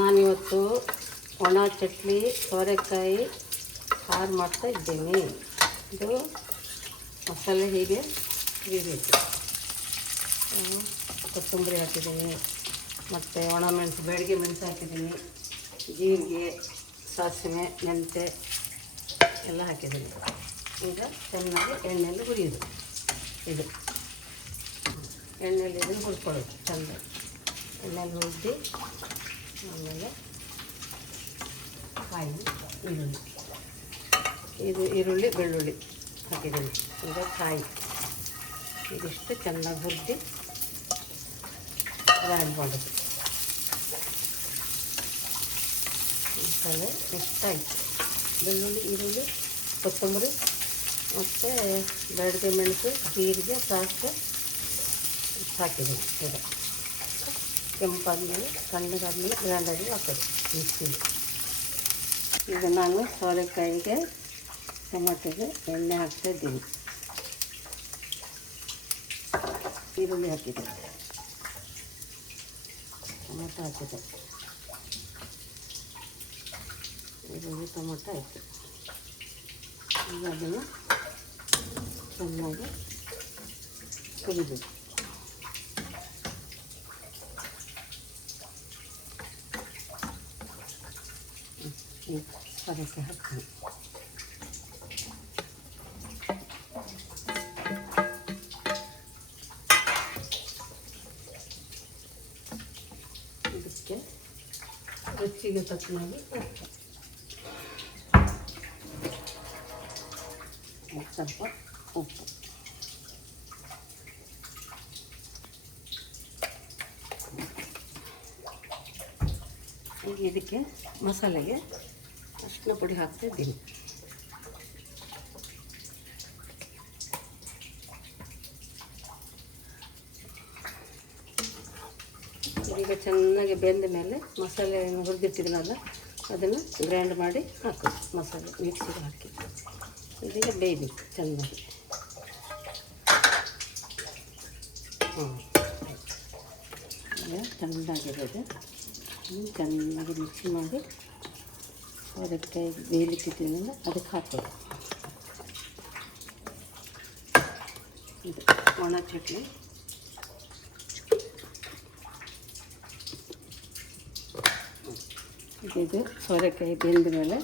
ನಾನಿವತ್ತು ಒಣ ಚಟ್ನಿ ಸೋರೆಕಾಯಿ ಸಾರು ಮಾಡ್ತಾ ಇದ್ದೇನೆ. ಇದು ಮಸಾಲೆ ಹೀಗೆ ಹುರಿಬೇಕು. ಕೊತ್ತಂಬರಿ ಹಾಕಿದ್ದೀನಿ, ಮತ್ತು ಒಣಮೆಣಸು, ಬೆಳಗ್ಗೆ ಮೆಣಸು ಹಾಕಿದ್ದೀನಿ, ಜೀರಿಗೆ, ಸಾಸಿವೆ, ಮೆಂತೆ ಎಲ್ಲ ಹಾಕಿದ್ದೀನಿ. ಈಗ ಚೆನ್ನಾಗಿ ಎಣ್ಣೆಯಲ್ಲಿ ಹುರಿಯೋದು. ಇದು ಎಣ್ಣೆಯಲ್ಲಿ ಇದನ್ನು ಹುರ್ಕೊಳ್ಳೋದು ಚೆಂದ. ಎಣ್ಣೆಯಲ್ಲಿ ಹುರಿದು ಆಮೇಲೆ ಕಾಯಿ, ಈರುಳ್ಳಿ, ಇದು ಈರುಳ್ಳಿ ಬೆಳ್ಳುಳ್ಳಿ ಹಾಕಿದ್ದೀನಿ. ಈಗ ಕಾಯಿ ಇದಿಷ್ಟು ಚೆನ್ನಾಗಿ ಹುರಿದು ಗ್ರೈಂಡ್ ಮಾಡೋದು. ಮಸಾಲೆ ಎಷ್ಟಾಯಿತು, ಬೆಳ್ಳುಳ್ಳಿ, ಈರುಳ್ಳಿ, ಕೊತ್ತಂಬರಿ ಮತ್ತು ಬೆಳಗ್ಗೆ ಮೆಣಸು, ಜೀರಿಗೆ, ಸಾಸಿವೆ ಹಾಕಿದ್ದೀನಿ. ಈಗ ಕೆಂಪಾದ್ಮೇಲೆ ತಣ್ಣಗಾದ್ಮೇಲೆ ಗ್ರೈಂಡರಿಗೆ ಹಾಕೋದು ಮಿಕ್ಸಿಗೆ. ಈಗ ನಾನು ಸೋರೆಕಾಯಿಗೆ ಟೊಮಾಟೊಗೆ ಎಣ್ಣೆ ಹಾಕ್ತಾಯಿದ್ದೀನಿ. ಈರುಳ್ಳಿ ಹಾಕಿದೆ, ಟೊಮಾಟೊ ಹಾಕಿದೆ, ಈರುಳ್ಳಿ ಟೊಮಾಟೊ ಆಯಿತು. ಈಗ ಅದನ್ನು ಚೆನ್ನಾಗಿ ಹುರಿಬೇಕು. ಈಗ ಸೋರೆಕಾಯಿ ಹಾಕ್ತೀನಿ. ಇದಕ್ಕೆ ರುಚಿಗೆ ತಕ್ಕನಾಗಿ ಸ್ವಲ್ಪ ಉಪ್ಪು, ಈಗ ಇದಕ್ಕೆ ಮಸಾಲೆಗೆ ಅರಿಶಿನ ಪುಡಿ ಹಾಕ್ತಾಯಿದ್ದೀನಿ. ಈಗ ಚೆನ್ನಾಗಿ ಬೆಂದ ಮೇಲೆ ಮಸಾಲೆ ಹುರಿದಿಟ್ಟಿದ್ದೀನಲ್ಲ ಅದನ್ನು ಗ್ರೈಂಡ್ ಮಾಡಿ ಹಾಕೋದು. ಮಸಾಲೆ ಮಿಕ್ಸಿಗೆ ಹಾಕಿ ಇದೀಗ ಬೇಯಬೇಕು ಚೆನ್ನಾಗಿ. ಚೆನ್ನಾಗಿರೋದು ಚೆನ್ನಾಗಿ ಮಿಕ್ಸಿ ಮಾಡಿ ಸೋರೆಕಾಯಿ ಬೇಯಲಿಕ್ಕಿದ್ದೀನಲ್ಲ ಅದಕ್ಕೆ ಹಾಕೋದು. ಇದು ಒಣ ಚಟ್ನಿ. ಇದು ಸೋರೆಕಾಯಿ ಬೆಂದ ಮೇಲೆ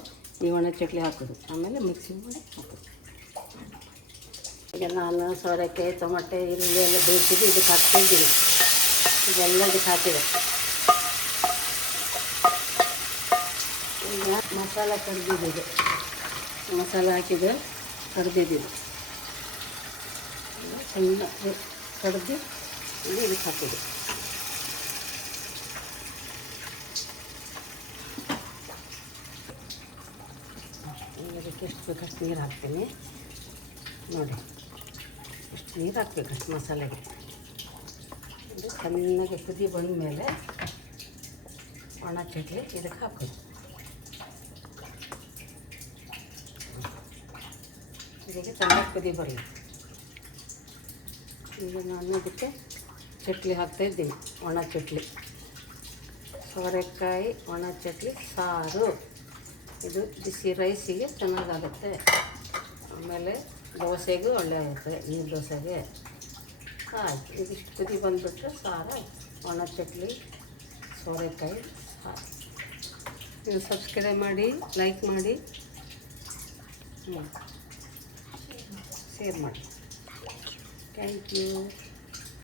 ಈ ಒಣ ಚಟ್ನಿ ಹಾಕೋದು, ಆಮೇಲೆ ಮಿಕ್ಸಿ ಮಾಡಿ ಹಾಕೋದು. ಈಗ ನಾನು ಸೋರೆಕಾಯಿ, ಟೊಮೆಟೊ, ಈರುಳ್ಳಿ ಎಲ್ಲ ಬೇಯಿಸಿದ್ದು ಇದಕ್ಕೆ ಹಾಕ್ತಾಯಿದ್ದೀನಿ. ಇದೆಲ್ಲ ಇದಕ್ಕೆ ಹಾಕಿದೆ. ಈಗ ಮಸಾಲ ಕರಿದಿದ್ದು, ಮಸಾಲೆ ಹಾಕಿದ್ದು ಕರಿದಿದ್ದು ಚೆಂದ ಕಡ್ದು ಇಲ್ಲಿ ಇದಕ್ಕೆ ಹಾಕಿದೆ. ಇದಕ್ಕೆ ಎಷ್ಟು ಬೇಕಷ್ಟು ನೀರು ಹಾಕ್ತೀನಿ ನೋಡಿ. ಎಷ್ಟು ನೀರು ಹಾಕ್ಬೇಕಷ್ಟು ಮಸಾಲೆಗೆ. ಇದು ಚೆನ್ನಾಗಿ ಕುದಿ ಬಂದ ಮೇಲೆ ಒಣ ಚಟ್ನಿ ಇದಕ್ಕೆ ಹಾಕೋದು. ಇದಕ್ಕೆ ಚೆನ್ನಾಗಿ ಕುದಿ ಬರಲಿ. ಈಗ ನಾನು ಇದಕ್ಕೆ ಚಟ್ನಿ ಹಾಕ್ತಾಯಿದ್ದೀನಿ, ಒಣ ಚಟ್ನಿ, ಸೋರೆಕಾಯಿ ಒಣ ಚಟ್ನಿ ಸಾರು. ಇದು ಬಿಸಿ ರೈಸಿಗೆ ಚೆನ್ನಾಗಾಗುತ್ತೆ, ಆಮೇಲೆ ದೋಸೆಗೂ ಒಳ್ಳೆ ಆಗುತ್ತೆ, ನೀರು ದೋಸೆಗೆ. ಆಯಿತು, ಇದಿಷ್ಟು ಕುದಿ ಬಂದುಬಿಟ್ರೆ ಸಾರು ಆಯಿತು. ಒಣ ಚಟ್ನಿ ಸೋರೆಕಾಯಿ ಸಾರು. ನೀವು ಸಬ್ಸ್ಕ್ರೈಬ್ ಮಾಡಿ, ಲೈಕ್ ಮಾಡಿ, ಶೇರ್ ಮಾಡಿ. Thank you.